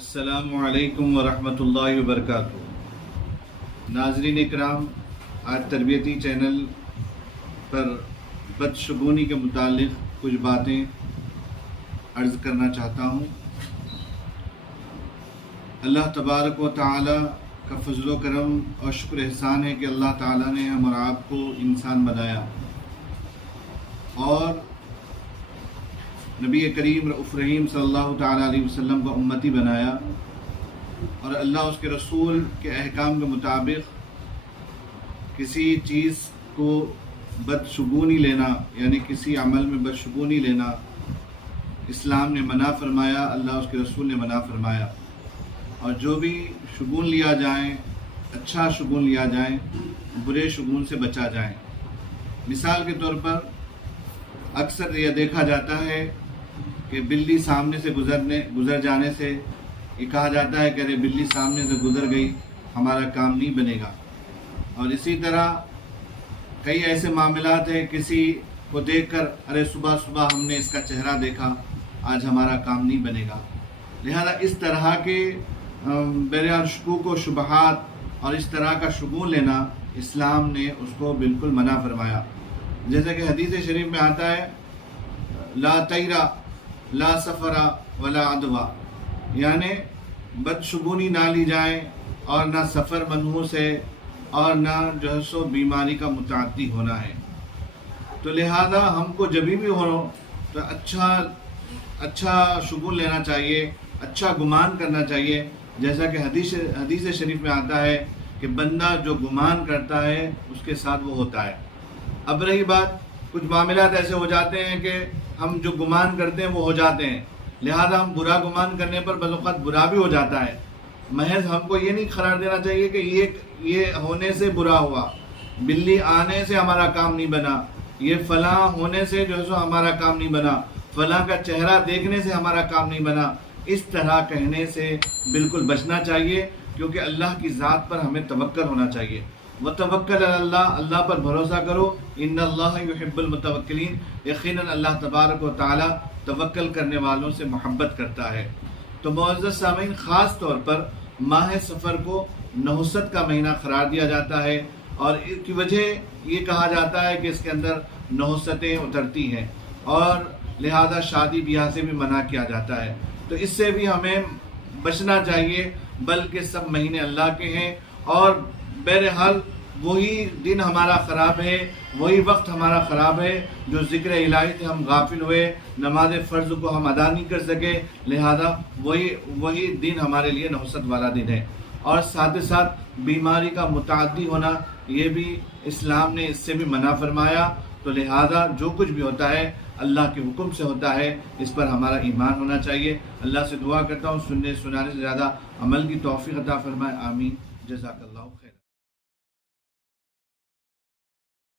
السلام علیکم ورحمۃ اللہ وبرکاتہ۔ ناظرین اکرام، آج تربیتی چینل پر بدشگونی کے متعلق کچھ باتیں عرض کرنا چاہتا ہوں۔ اللہ تبارک و تعالی کا فضل و کرم اور شکر احسان ہے کہ اللہ تعالی نے ہم اور آپ کو انسان بنایا اور نبی کریم رؤوف رحیم صلی اللہ تعالیٰ علیہ وسلم کو امتی بنایا، اور اللہ اس کے رسول کے احکام کے مطابق کسی چیز کو بدشگونی لینا، یعنی کسی عمل میں بدشگونی لینا اسلام نے منع فرمایا، اللہ اس کے رسول نے منع فرمایا۔ اور جو بھی شگون لیا جائیں، اچھا شگون لیا جائیں، برے شگون سے بچا جائیں۔ مثال کے طور پر اکثر یہ دیکھا جاتا ہے کہ بلی سامنے سے گزر جانے سے یہ کہا جاتا ہے کہ ارے بلی سامنے سے گزر گئی، ہمارا کام نہیں بنے گا۔ اور اسی طرح کئی ایسے معاملات ہیں، کسی کو دیکھ کر ارے صبح صبح ہم نے اس کا چہرہ دیکھا، آج ہمارا کام نہیں بنے گا۔ لہذا اس طرح کے بہرحال شکوک و شبہات اور اس طرح کا شگون لینا اسلام نے اس کو بالکل منع فرمایا۔ جیسا کہ حدیث شریف میں آتا ہے لا طیرا لا سفرا ولا عدوا، یعنی بدشگونی نہ لی جائے اور نہ سفر منحوس ہے اور نہ جو ہے سو بیماری کا متعدی ہونا ہے۔ تو لہذا ہم کو جبھی بھی ہو تو اچھا شگون لینا چاہیے، اچھا گمان کرنا چاہیے، جیسا کہ حدیث شریف میں آتا ہے کہ بندہ جو گمان کرتا ہے اس کے ساتھ وہ ہوتا ہے۔ اب رہی بات، کچھ معاملات ایسے ہو جاتے ہیں کہ ہم جو گمان کرتے ہیں وہ ہو جاتے ہیں، لہذا ہم برا گمان کرنے پر بعض اوقات برا بھی ہو جاتا ہے۔ محض ہم کو یہ نہیں قرار دینا چاہیے کہ یہ ہونے سے برا ہوا، بلی آنے سے ہمارا کام نہیں بنا، یہ فلاں ہونے سے جو ہے سو ہمارا کام نہیں بنا، فلاں کا چہرہ دیکھنے سے ہمارا کام نہیں بنا۔ اس طرح کہنے سے بالکل بچنا چاہیے، کیونکہ اللہ کی ذات پر ہمیں توکل ہونا چاہیے۔ وتوکل علی اللہ، اللہ پر بھروسہ کرو، ان اللہ یحب المتوکلین، یقیناً اللہ تبارک و تعالی توکل کرنے والوں سے محبت کرتا ہے۔ تو معزز سامعین، خاص طور پر ماہ سفر کو نحوست کا مہینہ قرار دیا جاتا ہے، اور اس کی وجہ یہ کہا جاتا ہے کہ اس کے اندر نحوستیں اترتی ہیں، اور لہذا شادی بیاہ سے بھی منع کیا جاتا ہے۔ تو اس سے بھی ہمیں بچنا چاہیے، بلکہ سب مہینے اللہ کے ہیں، اور بہرحال وہی دن ہمارا خراب ہے، وہی وقت ہمارا خراب ہے جو ذکر الہی سے ہم غافل ہوئے، نماز فرض کو ہم ادا نہیں کر سکے، لہذا وہی دن ہمارے لیے نحوست والا دن ہے۔ اور ساتھ ہی ساتھ بیماری کا متعدی ہونا، یہ بھی اسلام نے اس سے بھی منع فرمایا۔ تو لہذا جو کچھ بھی ہوتا ہے اللہ کے حکم سے ہوتا ہے، اس پر ہمارا ایمان ہونا چاہیے۔ اللہ سے دعا کرتا ہوں سننے سنانے سے زیادہ عمل کی توفیق عطا فرمائے، آمین۔ جزاک اللہ خیر۔